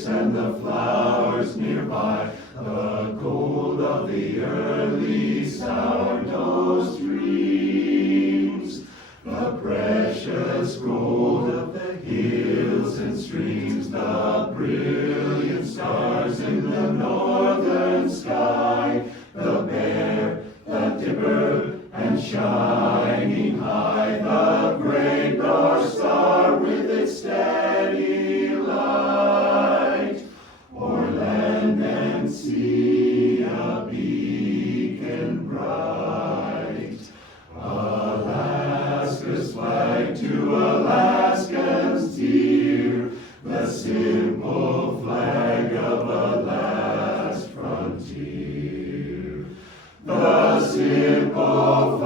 lakes and the flowers nearby, the gold of the early sourdough streams, the precious gold of the hills and streams, the brilliant stars in the northern sky, the Bear, the Dipper, and shining high, the great North Star with its steady light, o'er land and sea a beacon bright. Alaska's flag to Alaskans dear, the simple flag of a last frontier. The simple